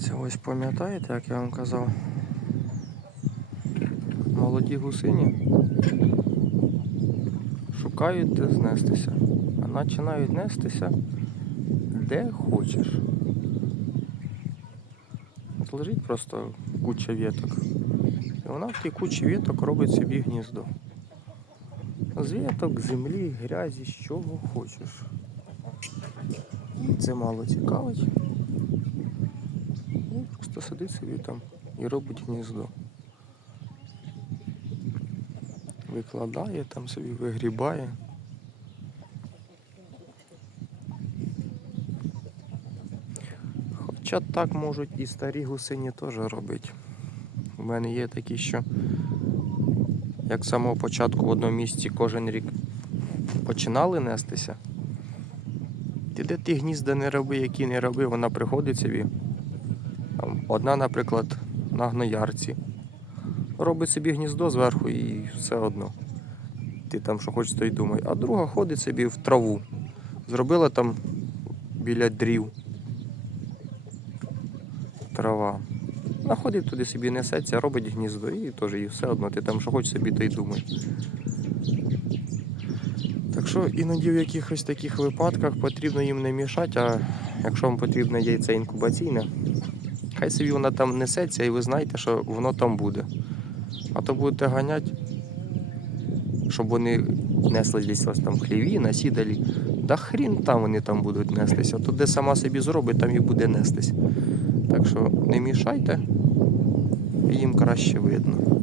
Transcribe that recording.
Це ось пам'ятаєте, як я вам казав? Молоді гусині шукають де знестися, а починають нестися де хочеш. От лежить просто куча віток. І вона в тій кучі віток робить собі гніздо. З віток, землі, грязі, з чого хочеш. І це мало цікавить. Просто сидить собі там і робить гніздо. Викладає там собі, вигрібає. Хоча так можуть і старі гусині теж робити. У мене є такі, що як з самого початку в одному місці кожен рік починали нестися. Ти де ті гнізда не роби, які не роби, вона приходить собі. Одна, наприклад, на гноярці. Робить собі гніздо зверху і все одно. Ти там що хочеш, то й думай. А друга ходить собі в траву. Зробила там біля дрів. Трава. Находить туди собі несеться, робить гніздо і теж і все одно. Ти там що хочеш собі, то й думай. Так що іноді в якихось таких випадках потрібно їм не мішати, а якщо вам потрібне яйце інкубаційне, хай собі вона там несеться і ви знаєте, що воно там буде. А то будете ганяти, щоб вони несли десь вас там хліві, насідалі. Да хрін там вони там будуть нестися. То де сама собі зробить, там і буде нестись. Так що не мішайте, їм краще видно.